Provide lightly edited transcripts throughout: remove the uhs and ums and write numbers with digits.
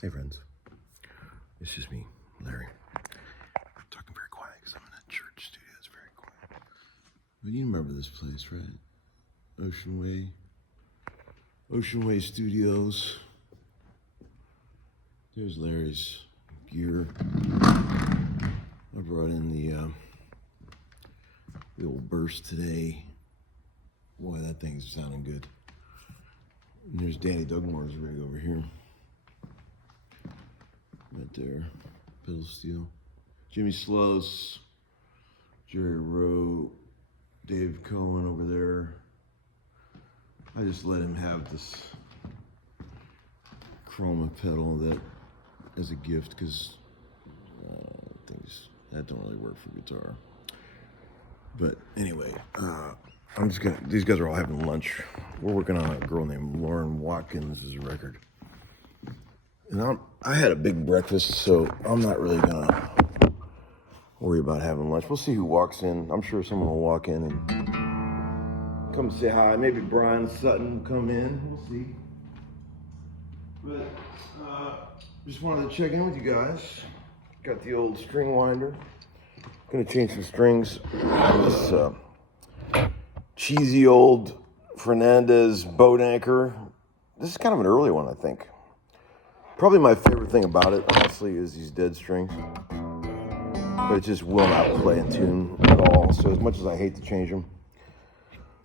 Hey friends, it's just me, Larry. I'm talking very quiet because I'm in a church studio. It's very quiet. But you remember this place, right? Ocean Way Studios. There's Larry's gear. I brought in the old burst today. Boy, that thing's sounding good. And there's Danny Dugmore's rig over here. Right there. Pedal steel. Jimmy Slows. Jerry Rowe. Dave Cohen over there. I just let him have this chroma pedal that as a gift because things that don't really work for guitar. But anyway, these guys are all having lunch. We're working on a girl named Lauren Watkins' record. And I had a big breakfast, so I'm not really gonna worry about having lunch. We'll see who walks in. I'm sure someone will walk in and come say hi. Maybe Bryan, Sutton will come in. We'll see. But just wanted to check in with you guys. Got the old string winder. Gonna change some strings on this cheesy old Fernandez boat anchor. This is kind of an early one, I think. Probably my favorite thing about it, honestly, is these dead strings. But it just will not play in tune at all. So as much as I hate to change them,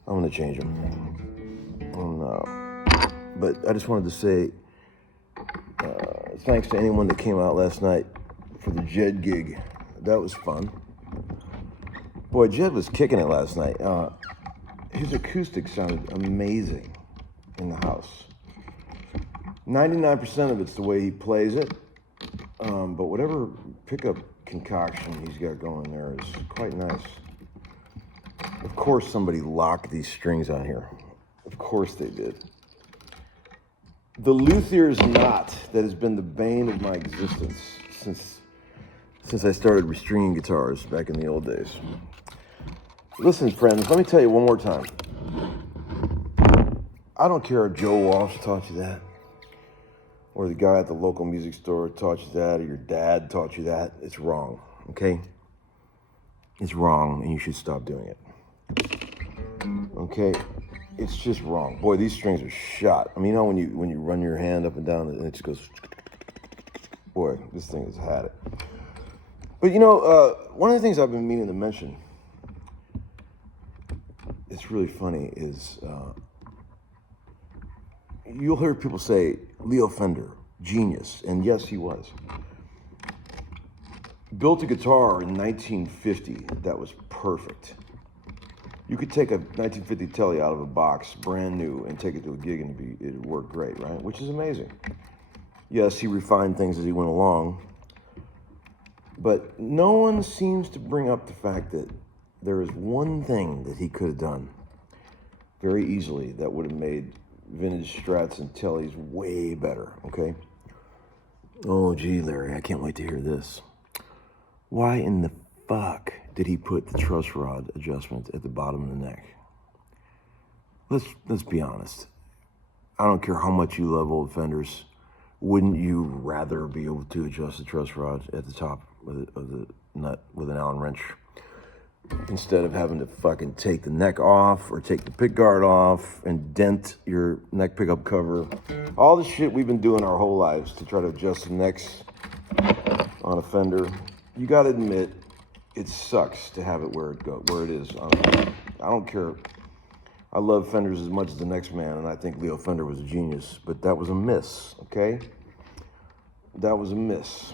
I'm gonna change them. But I just wanted to say thanks to anyone that came out last night for the Jed gig. That was fun. Boy, Jed was kicking it last night. His acoustics sounded amazing in the house. 99% of it's the way he plays it, but whatever pickup concoction he's got going there is quite nice. Of course somebody locked these strings on here. Of course they did. The luthier's knot that has been the bane of my existence since I started restringing guitars back in the old days. Listen, friends, let me tell you one more time. I don't care if Joe Walsh taught you that, or the guy at the local music store taught you that, or your dad taught you that. It's wrong, okay? It's wrong, and you should stop doing it. Okay? It's just wrong. Boy, these strings are shot. I mean, you know when you run your hand up and down and it just goes... Boy, this thing has had it. But you know, one of the things I've been meaning to mention, it's really funny, is you'll hear people say, Leo Fender, genius. And yes, he was. Built a guitar in 1950 that was perfect. You could take a 1950 Tele out of a box, brand new, and take it to a gig and it'd work great, right? Which is amazing. Yes, he refined things as he went along. But no one seems to bring up the fact that there is one thing that he could have done very easily that would have made vintage Strats and Teles way better, okay? Oh, gee, Larry, I can't wait to hear this. Why in the fuck did he put the truss rod adjustment at the bottom of the neck? Let's be honest. I don't care how much you love old Fenders. Wouldn't you rather be able to adjust the truss rod at the top of the nut with an Allen wrench instead of having to fucking take the neck off or take the pick guard off and dent your neck pickup cover? All the shit we've been doing our whole lives to try to adjust the necks on a Fender. You gotta admit, it sucks to have it where it is. I don't care. I love Fenders as much as the next man, and I think Leo Fender was a genius, but that was a miss, okay? That was a miss.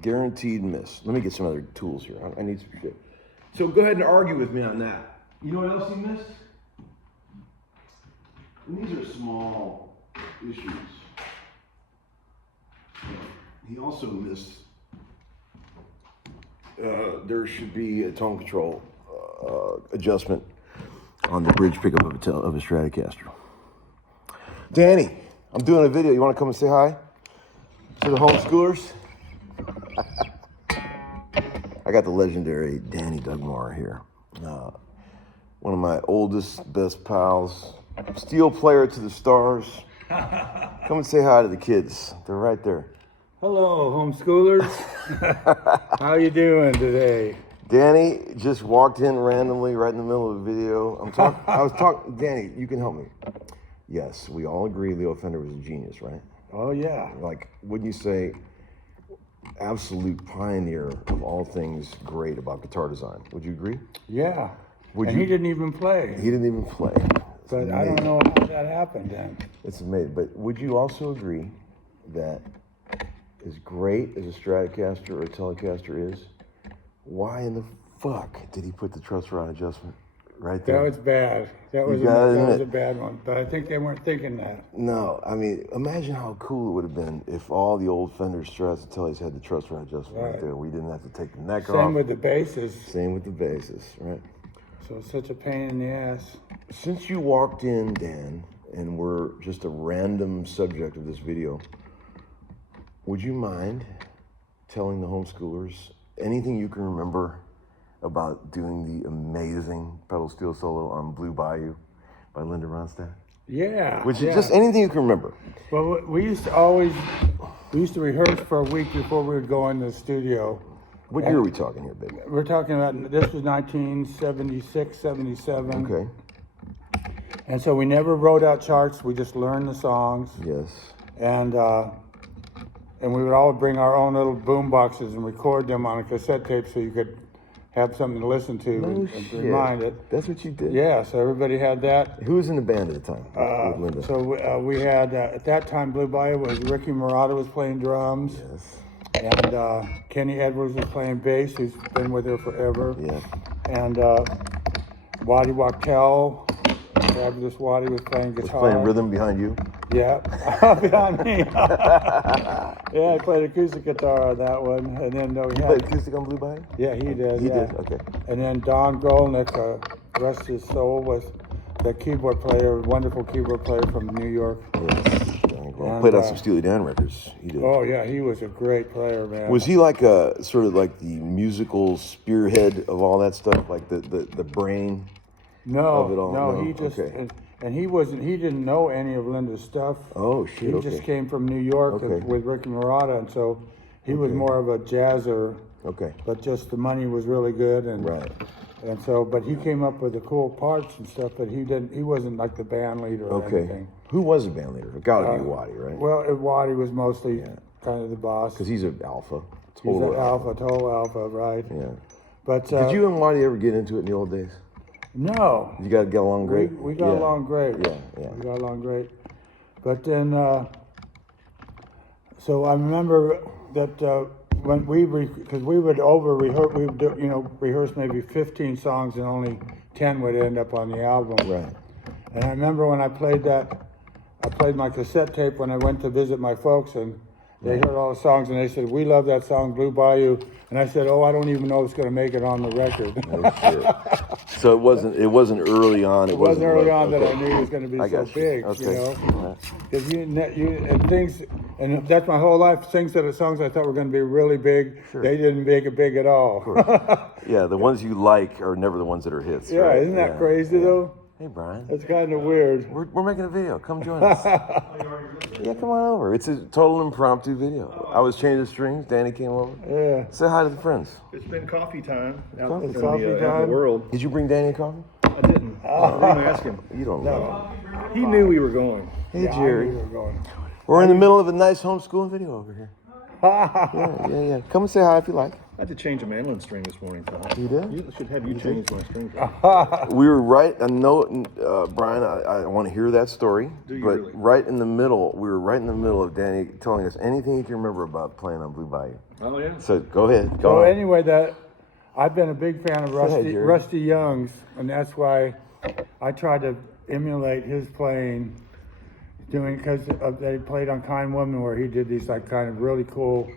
Guaranteed miss. Let me get some other tools here. I need some shit. So go ahead and argue with me on that. You know what else he missed? And these are small issues. He also missed, there should be a tone control adjustment on the bridge pickup of a Stratocaster. Danny, I'm doing a video. You want to come and say hi to the homeschoolers? I got the legendary Danny Dugmore here. One of my oldest, best pals. Steel player to the stars. Come and say hi to the kids. They're right there. Hello, homeschoolers. How you doing today? Danny just walked in randomly right in the middle of the video. I was talking, Danny, you can help me. Yes, we all agree Leo Fender was a genius, right? Oh, yeah. Like, wouldn't you say absolute pioneer of all things great about guitar design? Would you agree? Yeah. He didn't even play. He didn't even play. But I don't know how that happened then. It's amazing. But would you also agree that as great as a Stratocaster or a Telecaster is, why in the fuck did he put the truss rod adjustment right there? That was bad. That was a bad one. But I think they weren't thinking that. No, I mean, imagine how cool it would have been if all the old Fender Strats and Teles had the truss rod adjustment right there. We didn't have to take the neck off. Same with the basses. Same with the basses, right? So it's such a pain in the ass. Since you walked in, Dan, and we're just a random subject of this video, would you mind telling the homeschoolers anything you can remember about doing the amazing pedal steel solo on Blue Bayou by Linda Ronstadt? Yeah. Which is just anything you can remember. Well, we used to rehearse for a week before we would go in the studio. What year are we talking here, baby? We're talking about, this was 1976, 77. Okay. And so we never wrote out charts, we just learned the songs. Yes. And we would all bring our own little boom boxes and record them on a cassette tape so you could have something to listen to and remind it. That's what you did? Yeah, so everybody had that. Who was in the band at the time with Linda? So we had, at that time, Blue Bayou was Ricky Murata was playing drums. Yes. And Kenny Edwards was playing bass, who's been with her forever. Yeah. And Waddy Wachtel, fabulous Waddy, was playing guitar. Was playing rhythm behind you? Yeah, behind me. Yeah, I played acoustic guitar on that one. And then we had... Played acoustic on Blue Bayou? Yeah, he did. He did, okay. And then Don Grolnick, rest his soul, was the keyboard player, wonderful keyboard player from New York. Yes. Played on some Steely Dan records. He did. Oh yeah, he was a great player, man. Was he like a sort of like the musical spearhead of all that stuff, like the brain of it all? No, he just and he didn't know any of Linda's stuff. Oh shit! He just came from New York with Ricky Murata, and so he was more of a jazzer. Okay. But just the money was really good, and right. And so, but he came up with the cool parts and stuff, but he wasn't like the band leader or anything. Who was the band leader? It gotta be Waddy, right? Well, Waddy was mostly kind of the boss. Because he's an alpha. Total alpha, right. Yeah. But did you and Waddy ever get into it in the old days? No. You got to get along great? We got along great. Yeah. We got along great. But then, so I remember that when because we would over-rehearse, we would rehearse maybe 15 songs and only 10 would end up on the album. Right. And I remember when I played my cassette tape when I went to visit my folks, and they heard all the songs and they said, "We love that song, Blue Bayou." And I said, "Oh, I don't even know if it's going to make it on the record." Oh, sure. So it wasn't early on. It wasn't early on that I knew it was going to be so big. Okay. Because and things, and that's my whole life. Songs I thought were going to be really big, they didn't make it big at all. Yeah, the ones you like are never the ones that are hits. Yeah, right? Isn't that crazy though? Hey, Bryan. It's kind of weird. We're making a video. Come join us. Yeah, come on over. It's a total impromptu video. I was changing the strings. Danny came over. Yeah. Say hi to the friends. It's been coffee time. Coffee Out time. in the world. Did you bring Danny a coffee? I didn't. I didn't even ask him. You don't know. He knew we were going. Hey, Yeah, Jerry. I knew we were going. We're in the middle of a nice homeschooling video over here. Yeah. Come and say hi if you like. I had to change a mandolin string this morning, Tom. You did? You should have you change my string. We were right. I know, Bryan. I want to hear that story. Do you but really? right in the middle, we were right in the middle of Danny telling us anything you can remember about playing on Blue Bayou. Oh yeah. So go ahead. Go So on. anyway, I've been a big fan of Jerry. Rusty Young's, and that's why I tried to emulate his playing, because they played on Kind Woman, where he did these like kind of really cool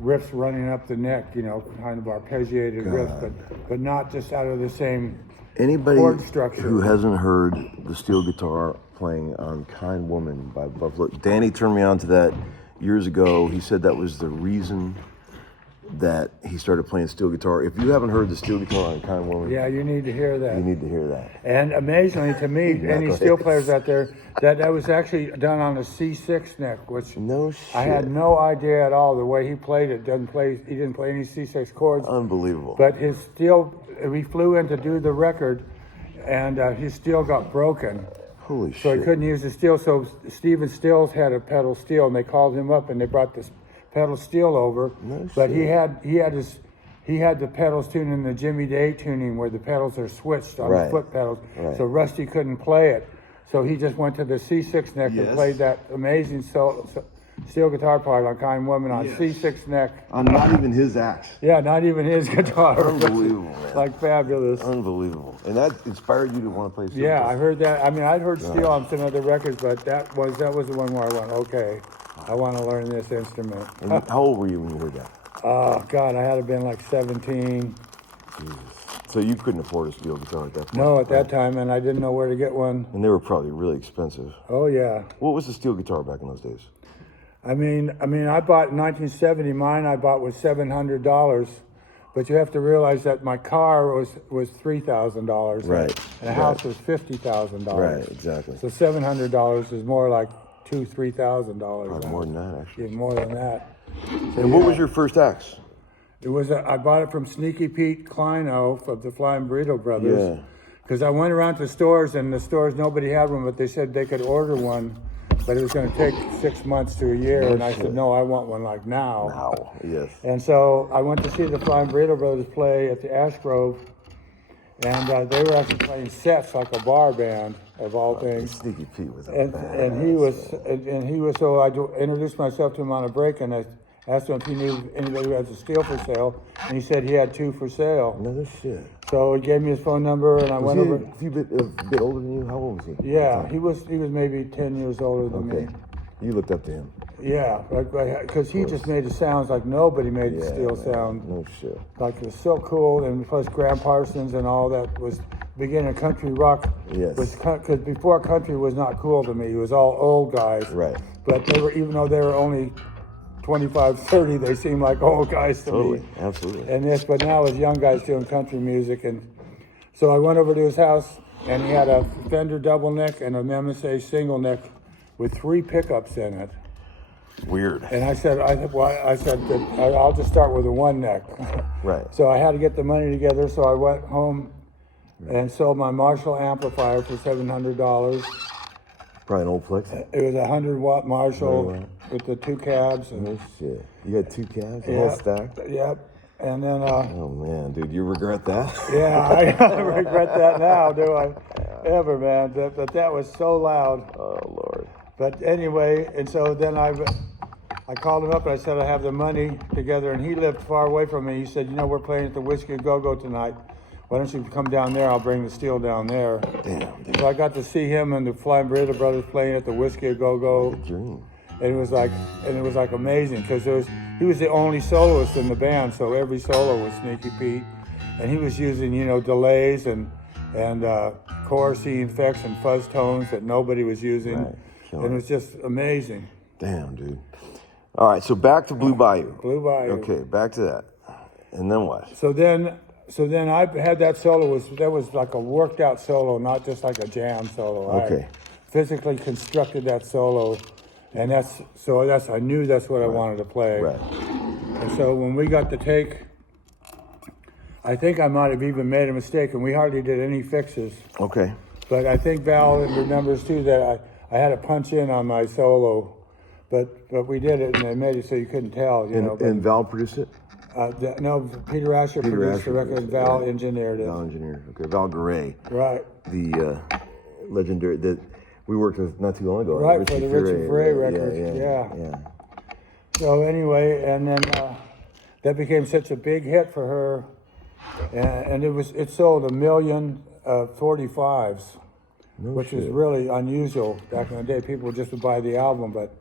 riffs running up the neck, kind of arpeggiated riffs, but not just out of the same Anybody chord structure. who hasn't heard the steel guitar playing on Kind Woman by Buffalo, Danny turned me on to that years ago. He said that was the reason that he started playing steel guitar. If you haven't heard the steel guitar on Kind Woman, Yeah, you need to hear that. you need to hear that. And amazingly to me, any Knuckleheads. steel players out there, that was actually done on a C6 neck, which No shit. I had no idea at all. The way he played it, he didn't play any C6 chords. Unbelievable. But his steel, we flew in to do the record, and his steel got broken. Holy So shit. he couldn't use the steel. So Steven Stills had a pedal steel, and they called him up, and they brought this pedal steel over. No But shit. he had the pedals tuned in the Jimmy Day tuning, where the pedals are switched on Right. the foot pedals. Right. So Rusty couldn't play it. So he just went to the C6 neck and played that amazing steel guitar part on Kind Woman on C6 neck. On not even his axe. Yeah, not even his guitar. Unbelievable, man. Like fabulous. Unbelievable. And that inspired you to want to play steel Yeah, guitar? I heard that. I mean, I'd heard steel on some other records, but that was the one where I went, okay, I want to learn this instrument. And how old were you when you heard that? Oh, God, I had to have been like 17. Jesus. So you couldn't afford a steel guitar at that point? No, at that time, and I didn't know where to get one. And they were probably really expensive. Oh, yeah. What was the steel guitar back in those days? I mean, I bought in 1970, mine I bought was $700, but you have to realize that my car was $3,000. Right, And the house was $50,000. Right, exactly. So $700 is more like $2,000-$3,000. Probably more than that, actually. Yeah, more than that. And what was your first axe? It was I bought it from Sneaky Pete Kleino of the Flying Burrito Brothers. Yeah. Because I went around to stores, and the stores, nobody had one, but they said they could order one, but it was going to take 6 months to a year. And I said, no, I want one like now. Wow, yes. And so I went to see the Flying Burrito Brothers play at the Ash Grove, and they were actually playing sets like a bar band of all things. Sneaky Pete was a And he was so I introduced myself to him on a break, and I asked him if he knew anybody who has a steel for sale, and he said he had 2 for sale. Another shit. So he gave me his phone number, and I Was went he over. a few bit older than you? How old was he? Yeah, he was maybe 10 years older than Okay. me. You looked up to him. Yeah, because he just made the sounds like nobody made the steel man. sound. No shit. Like it was so cool, and plus Graham Parsons and all that was beginning of country rock. Yes. Because before country was not cool to me, it was all old guys. Right. But they were, even though they were only 25, 30, they seemed like old guys to Totally. me. Absolutely. And but now it's young guys doing country music, and so I went over to his house, and he had a Fender double neck and an MSA single neck with 3 pickups in it. Weird. And I said that I'll just start with a one neck. Right. So I had to get the money together. So I went home and sold my Marshall amplifier for $700. Probably an old Plex. It was a 100-watt Marshall Right. with the 2 cabs. No And, shit. You had 2 cabs, the whole stack? Yep. And then, Oh man, dude, you regret that? yeah, I don't regret that now, do I? Ever, man. But that was so loud. Oh Lord. But anyway, and so then I called him up and I said I have the money together, and he lived far away from me. He said, we're playing at the Whiskey Go-Go tonight. Why don't you come down there? I'll bring the steel down there. Damn, dude. So I got to see him and the Flying Burrito Brothers playing at the Whiskey Go-Go. Dream. And it was like amazing, because he was the only soloist in the band, so every solo was Sneaky Pete, and he was using delays and chorusy effects and fuzz tones that nobody was using, Right. Sure. and it was just amazing. Damn, dude. All right, so back to Blue Bayou. Blue Bayou. Okay, back to that. And then what? So then I had that solo that was like a worked out solo, not just like a jam solo. Okay. I physically constructed that solo, and I knew that's what I wanted to play. Right. And so when we got the take, I think I might have even made a mistake, and we hardly did any fixes. Okay. But I think Val remembers too that I had to punch in on my solo, but we did it, and they made it so you couldn't tell, And Val produced it? No, Peter Asher produced Asher the record, and produced it, Val right. engineered it. Val engineer. Okay, Val Garay, Right. the legendary that we worked with not too long ago. Right, for the Richard Furay record. Yeah. So anyway, and then that became such a big hit for her, and it sold 1 million 45s, which is really unusual back in the day. People just would buy the album, but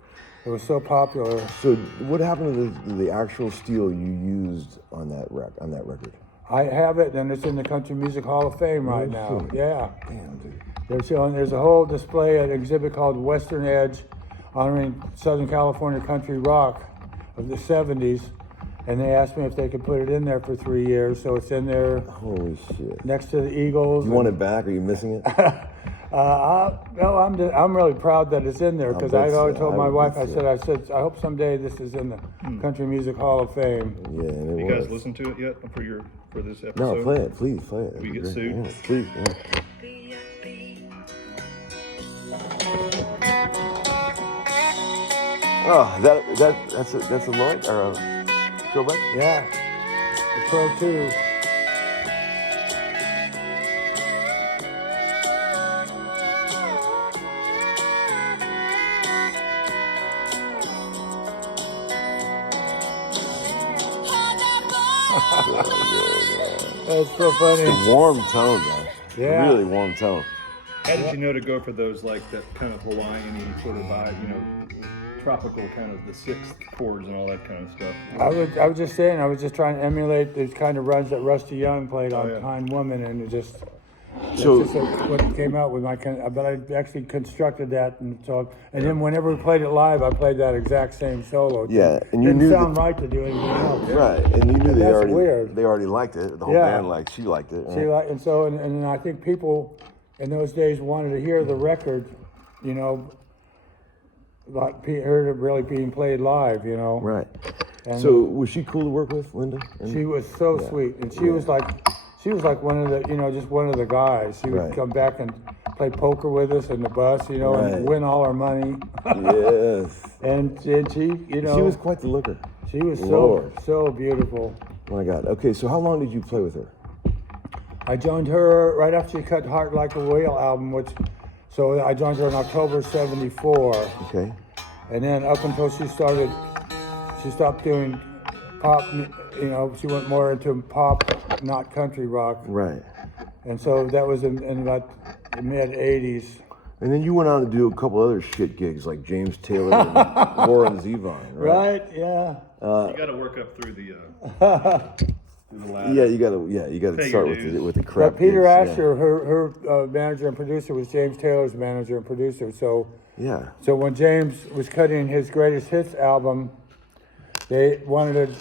it was so popular. So what happened to the actual steel you used on that record? I have it, and it's in the Country Music Hall of Fame right now. shit. Yeah. Damn, dude. There's a whole display at an exhibit called Western Edge, honoring Southern California country rock of the 70s. and they asked me if they could put it in there for 3 years. So it's in there Holy shit. next to the Eagles. You want it back? Are you missing it? No, I'm really proud that it's in there because bet I always so. told I my would wife, bet I so. said, I hope someday this is in the Country Music Hall of Fame. Yeah, and it You was. guys listen to it yet for this episode? No, play it. Please play it. We That'd get be sued? great. Yeah, please. Yeah. Oh, that's a Lloyd or a throwback? Yeah, the Pro 2. That's so funny. It's a warm tone, man. Yeah. Really warm tone. How did you know to go for those, like that kind of Hawaiian-y sort of vibe, tropical kind of the sixth chords and all that kind of stuff? I was just saying, I was just trying to emulate these kind of runs that Rusty Young played on yeah. Kind Woman, and it just, So- that's just what came out with but I actually constructed that, and then whenever we played it live, I played that exact same solo. Yeah, and you Didn't knew sound that- right to do anything else. Right, and you knew That's weird. they already liked it. The whole Yeah. band she liked it. See, Right? and so, and I think people in those days wanted to hear the record, like heard it really being played live, Right. And So was she cool to work with, Linda? she was so sweet, and she was like one of the, just one of the guys. She would Right. come back and play poker with us in the bus, Right. and win all our money. Yes. and she, She was quite the looker. she was Lord. so beautiful. My God. Okay, so how long did you play with her? I joined her right after she cut Heart Like a Whale album, so I joined her in October '74. Okay. And then up until she stopped doing pop, she went more into pop, not country rock. Right. And so that was in about the mid-'80s. And then you went on to do a couple other shit gigs like James Taylor and Warren Zevon, right? Right, yeah. You got to work up through the ladder. Yeah, you gotta Pay start your with dues. the crap. But Peter gigs, Asher, her manager and producer, was James Taylor's manager and producer. So when James was cutting his greatest hits album, they wanted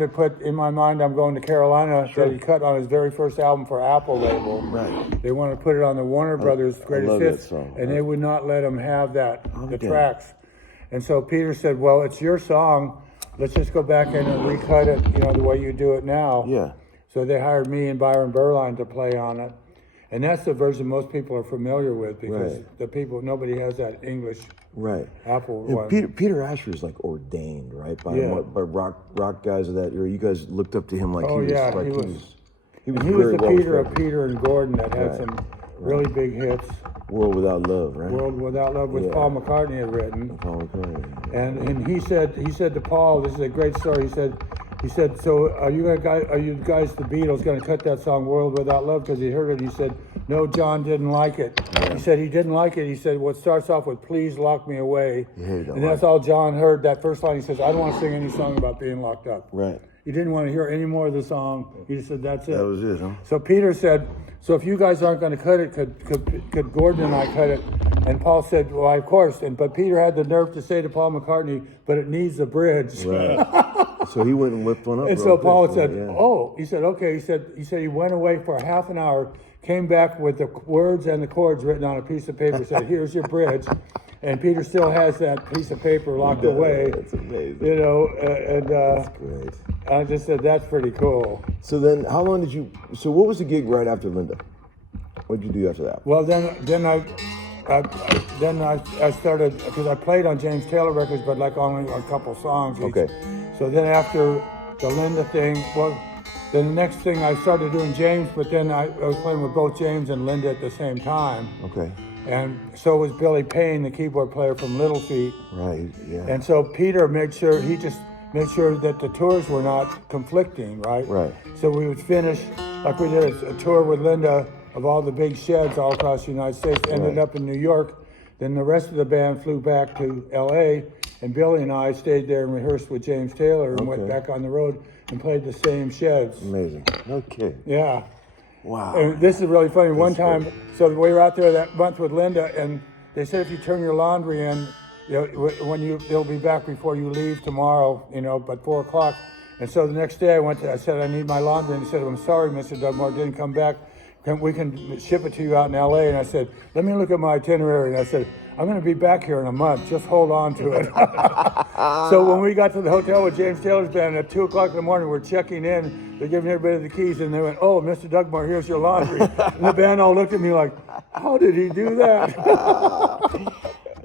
to put In My Mind I'm Going to Carolina that he cut on his very first album for Apple label. Right. They wanted to put it on the Warner Brothers greatest love that hits, song. and they would not let him have the Okay. tracks. And so Peter said, "Well, it's your song. Let's just go back in and recut it, the way you do it now." Yeah. So they hired me and Byron Berline to play on it. And that's the version most people are familiar with because Right. nobody has that English Right. Apple And one. Peter Asher is like ordained, right? By Yeah. by rock guys of that era. You guys looked up to him like Oh, he was yeah, like he was he was And he was very the well Peter of respected. Peter and Gordon that had Right. some really big hits. World Without Love, right? World Without Love, which Yeah. Paul McCartney had written. Paul McCartney. And he said to Paul, this is a great story. He said, so are you guys the Beatles going to cut that song World Without Love? Because he heard it. He said, no, John didn't like it. He said he didn't like it. He said, well, it starts off with Please Lock Me Away. He hated that And that's line. all John heard. That first line, he says, I don't want to sing any song about being locked up. Right. He didn't want to hear any more of the song. He just said, that's it. That was it, huh? So Peter said, so if you guys aren't going to cut it, could Gordon and I cut it? And Paul said, well, of course. But Peter had the nerve to say to Paul McCartney, but it needs a bridge. Right. So he went and whipped one up. And real so quick, Paul yeah, said, yeah. oh, he said, okay. He said he went away for a half an hour, came back with the words and the chords written on a piece of paper, said, here's your bridge. And Peter still has that piece of paper locked away. That's amazing. That's Great. I just said, that's pretty cool. So then, how long did you? So what was the gig right after Linda? What did you do after that? Well, then I started, because I played on James Taylor records, but like only a couple songs each. Okay. So then after the Linda thing, well, then the next thing I started doing James, but then I was playing with both James and Linda at the same time. Okay. And so was Billy Payne, the keyboard player from Little Feat. Right. Yeah. And so Peter made sure that the tours were not conflicting, right? Right. So we would finish, like we did a tour with Linda of all the big sheds all across the United States, ended Right. up in New York. Then the rest of the band flew back to LA, and Billy and I stayed there and rehearsed with James Taylor and went Okay. back on the road and played the same sheds. Amazing. Okay. Yeah. Wow. And this is really funny. One That's time, so we were out there that month with Linda, and they said if you turn your laundry in, they'll be back before you leave tomorrow, but 4 o'clock. And so the next day I said, I need my laundry. And he said, I'm sorry, Mr. Dougmore, it didn't come back. We can ship it to you out in LA. And I said, let me look at my itinerary. And I said, I'm going to be back here in a month. Just hold on to it. So when we got to the hotel with James Taylor's band at 2 o'clock in the morning, we're checking in. They're giving everybody the keys. And they went, oh, Mr. Dougmore, here's your laundry. And the band all looked at me like, how did he do that?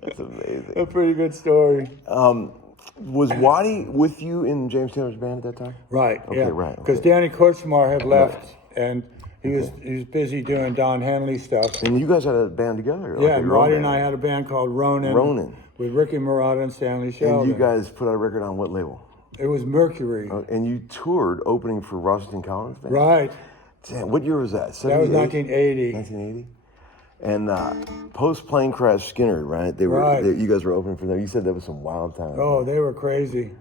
That's amazing. A pretty good story. Was Waddy with you in James Taylor's band at that time? Right. Okay, yeah. right. Because Okay. Danny Kortchmar had left, and he was busy doing Don Henley stuff. And you guys had a band together? Yeah, and Roddy and I had a band called Ronin. With Ricky Marotta and Stanley Sheldon. And you guys put out a record on what label? It was Mercury. And you toured opening for Washington Collins band? Right. Damn, what year was that? That was 1980. 1980? And post Plane Crash Skinner, right? Right. You guys were opening for them. You said that was some wild time. Oh, they were crazy.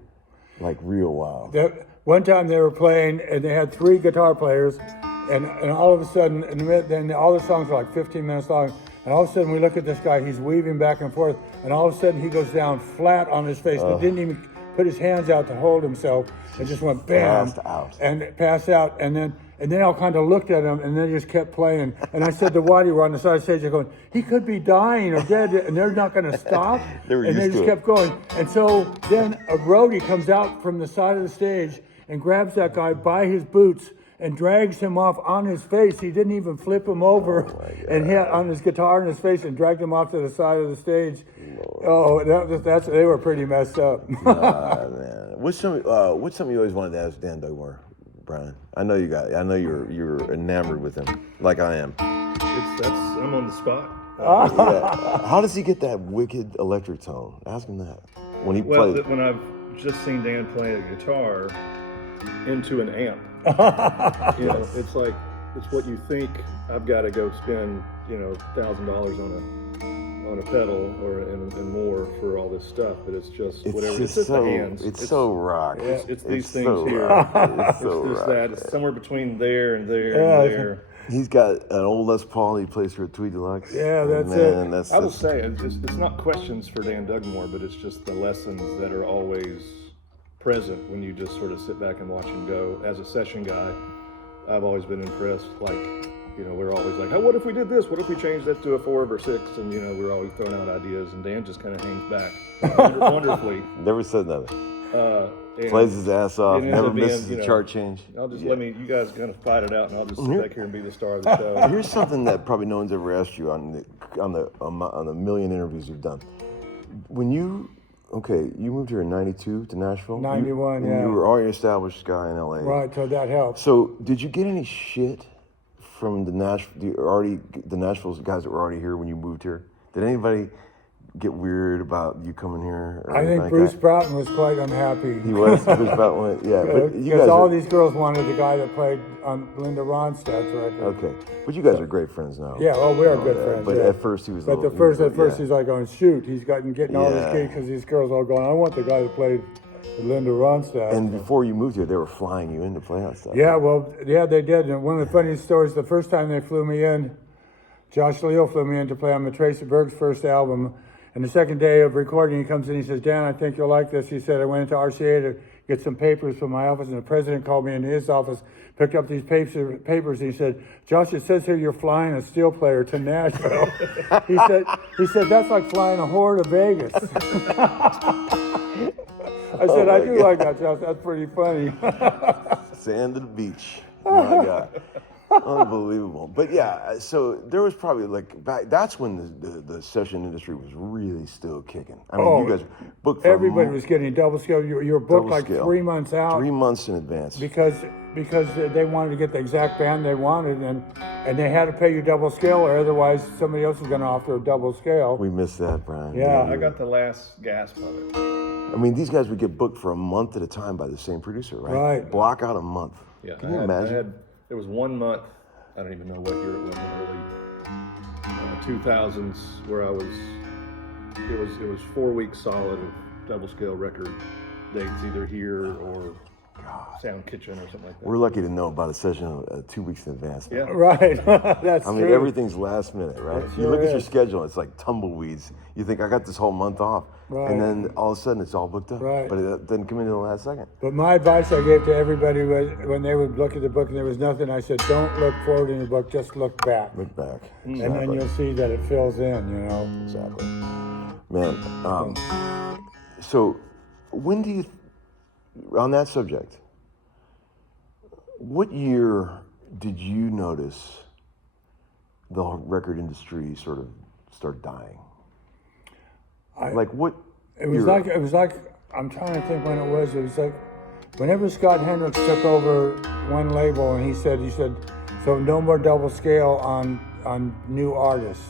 Like real wild. One time they were playing, and they had 3 guitar players, and all of a sudden, then all the songs were like 15 minutes long, and all of a sudden we look at this guy, he's weaving back and forth, and all of a sudden he goes down flat on his face. He didn't even put his hands out to hold himself, and just went bam. Passed out, and then they all kind of looked at him, and then just kept playing. And I said to Waddy, we're on the side of the stage, they're going, he could be dying or dead, and they're not going to stop. And they just kept going. And so then a roadie comes out from the side of the stage and grabs that guy by his boots and drags him off on his face. He didn't even flip him over and hit on his guitar in his face and dragged him off to the side of the stage. Lord. Oh, they were pretty messed up. Man. What's something you always wanted to ask Dan Dugmore, Bryan? I know you're enamored with him, like I am. I'm on the spot. Yeah. How does he get that wicked electric tone? Ask him that. When he plays. When I've just seen Dan play a guitar into an amp. It's like, it's what you think. I've got to go spend, $1,000 on a pedal and more for all this stuff, but it's just whatever. It's just the hands. It's so rock. It's these things so here. It's so this, rock. that. It's somewhere between there and there and there. He's got an old Les Paul he plays for a Tweed Deluxe. Yeah, that's it. I will say, it's not questions for Dan Dugmore, but it's just the lessons that are always present when you just sort of sit back and watch him go. As a session guy, I've always been impressed. Like, we're always like, what if we did this? What if we changed that to a 4 or 6? And, we're always throwing out ideas, and Dan just kind of hangs back wonderfully. Never said nothing. Plays his ass off, never misses a chart change. I'll just let you guys kind of fight it out, and I'll just sit back here and be the star of the show. Here's something that probably no one's ever asked you on the million interviews you've done. When you moved here in 92 to Nashville? 91, yeah. You were already an established guy in LA. Right, so that helps. So did you get any shit from the Nashville guys that were already here when you moved here? Did anybody get weird about you coming here? I think Bruce Broughton was quite unhappy. He was? Bruce Broughton, yeah. But you guys because all these girls wanted the guy that played on Linda Ronstadt's record. Okay. But you guys are great friends now. Yeah, well, we are good friends. But at first he was But at first he's like going, shoot, he's getting all these gigs because these girls all going, I want the guy that played Linda Ronstadt. And before you moved here, they were flying you in to play on stuff. Yeah, they did. And one of the funniest stories, the first time they flew me in, Josh Leo flew me in to play on Tracy Berg's first album. And the second day of recording, he comes in, he says, Dan, I think you'll like this. He said, I went into RCA to get some papers from my office, and the president called me into his office, picked up these papers, and he said, Josh, it says here you're flying a steel player to Nashville. he said, that's like flying a whore to Vegas. I said, I do like that, Josh. That's pretty funny. Sand to the beach. My God. Unbelievable. But yeah, so there was probably that's when the session industry was really still kicking. I mean, you guys booked for everybody was getting double scale. You were booked like 3 months out. 3 months in advance. Because they wanted to get the exact band they wanted, and they had to pay you double scale, or otherwise somebody else was going to offer a double scale. We missed that, Bryan. Yeah. I got the last gasp of it. I mean, these guys would get booked for a month at a time by the same producer, right? Right. Block out a month. Yeah. Can you imagine? There was 1 month, I don't even know what year it was, early 2000s, where it was 4 weeks solid of double scale record dates, either here or sound kitchen or something like that. We're lucky to know about a session 2 weeks in advance. Yeah. Right. That's I mean, true. everything's last minute, right? It You sure look at your is. schedule, it's like tumbleweeds. You think, I got this whole month off. Right. And then all of a sudden, it's all booked up. Right. But it doesn't come in until the last second. But my advice I gave to everybody was when they would look at the book and there was nothing, I said, don't look forward in your book, just look back. Look back. And then you'll see that it fills in, you know. Exactly. Man, so when do you, on that subject, what year did you notice the record industry sort of start dying? Like what? It was like I'm trying to think when it was. It was like whenever Scott Hendricks took over one label, and he said, so no more double scale on new artists.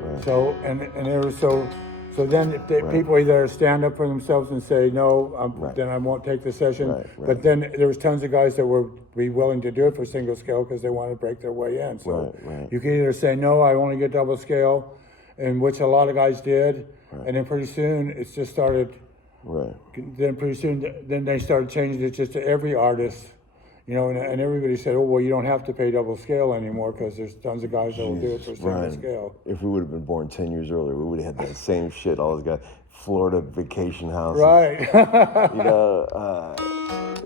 Right. So and there was so then if people either stand up for themselves and say no, then I won't take the session. Right. But then there was tons of guys that would be willing to do it for single scale because they want to break their way in. So you can either say no, I only get double scale, and which a lot of guys did. And then pretty soon it's just started. Right. Then pretty soon, then they started changing it just to every artist, you know, and everybody said, oh well, you don't have to pay double scale anymore because there's tons of guys that will do it for single Bryan, scale. if we would have been born 10 years earlier, we would have had that same shit. All those guys, Florida vacation houses, Right. you know,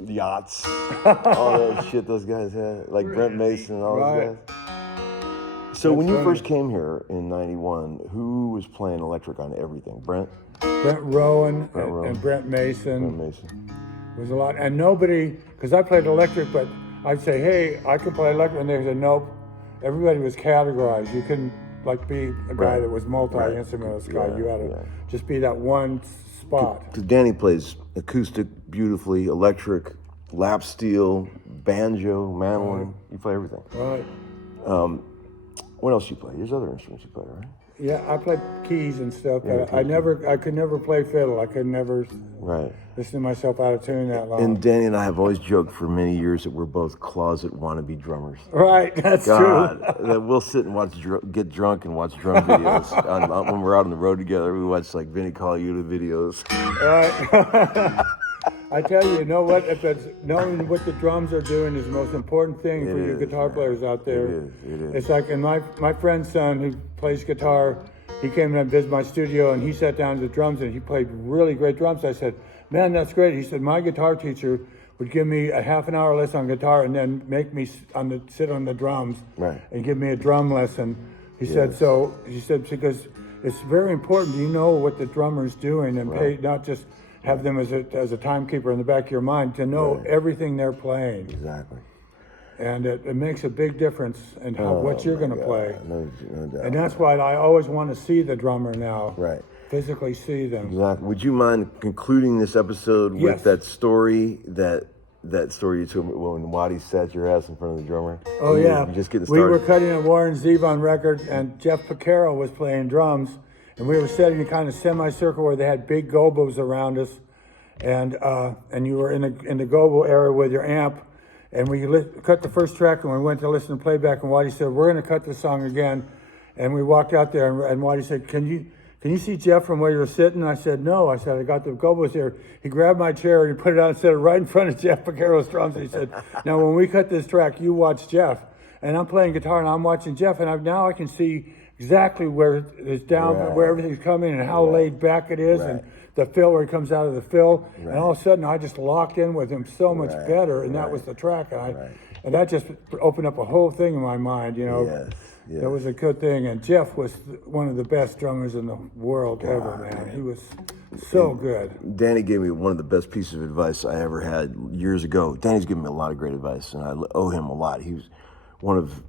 yachts, all that shit those guys had, like Brent Mason and all those guys. So when you first came here in '91, who was playing electric on everything? Brent Rowan Rowan. and Brent Mason. Brent Mason. Was a lot, and nobody, because I played electric, but I'd say, hey, I can play electric, and they said, nope. Everybody was categorized. You couldn't like be a guy that was multi-instrumentalist guy. You had to just be that one spot. Because Danny plays acoustic beautifully, electric, lap steel, banjo, mandolin. You play everything. Right. What else you play? There's other instruments you play, right? Yeah, I played keys and stuff, but I could never play fiddle. I could never listen to myself out of tune that long. And Danny and I have always joked for many years that we're both closet wannabe drummers. Right, that's true. That we'll sit and get drunk and watch drum videos when we're out on the road together. We watch like Vinnie Colaiuta videos. Right. I tell you, you know what? If it's knowing what the drums are doing is the most important thing for you guitar players out there. It is. It's like, and my friend's son who plays guitar, he came and visited my studio and he sat down to the drums and he played really great drums. I said, man, that's great. He said, my guitar teacher would give me a half an hour lesson on guitar and then make me sit on the drums and give me a drum lesson. He said, because it's very important you know what the drummer's doing and pay, not just have them as a timekeeper in the back of your mind, to know everything they're playing. Exactly. And it makes a big difference in what you're going to play. No doubt. And that's why I always want to see the drummer now. Right. Physically see them. Exactly. Would you mind concluding this episode with that story, that story you told me when Waddy sat your ass in front of the drummer? Oh, yeah. You're just getting started. We were cutting a Warren Zevon record, and Jeff Picaro was playing drums. And we were sitting in a kind of semicircle where they had big gobos around us, and you were in the gobo area with your amp, and we cut the first track and we went to listen to playback, and Waddy said, we're going to cut this song again, and we walked out there and Waddy said, can you see Jeff from where you're sitting? I said, no. I said, I got the gobos here. He grabbed my chair and he put it on and set it right in front of Jeff Picaro's drums, and he said, now when we cut this track, you watch Jeff. And I'm playing guitar and I'm watching Jeff, and now I can see exactly where it's down, where everything's coming, and how laid back it is, and the fill where it comes out of the fill. And all of a sudden, I just locked in with him so much better, and that was the track. And that just opened up a whole thing in my mind, you know. Yes. That was a good thing. And Jeff was one of the best drummers in the world ever, man. He was so good. Danny gave me one of the best pieces of advice I ever had years ago. Danny's given me a lot of great advice, and I owe him a lot. He was one of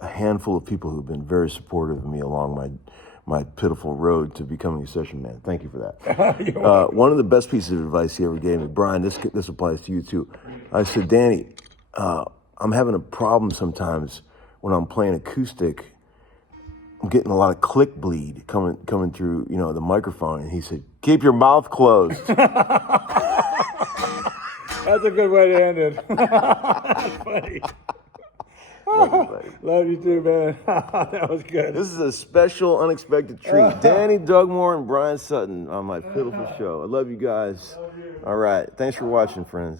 a handful of people who've been very supportive of me along my pitiful road to becoming a session man. Thank you for that. One of the best pieces of advice he ever gave me, Bryan, this applies to you too. I said, Danny, I'm having a problem sometimes when I'm playing acoustic. I'm getting a lot of click bleed coming through, the microphone. And he said, keep your mouth closed. That's a good way to end it. That's funny. Love you, buddy. Love you too, man. That was good. This is a special, unexpected treat. Danny Dugmore and Bryan Sutton on my pitiful show. I love you guys. All right. Thanks for watching, friends.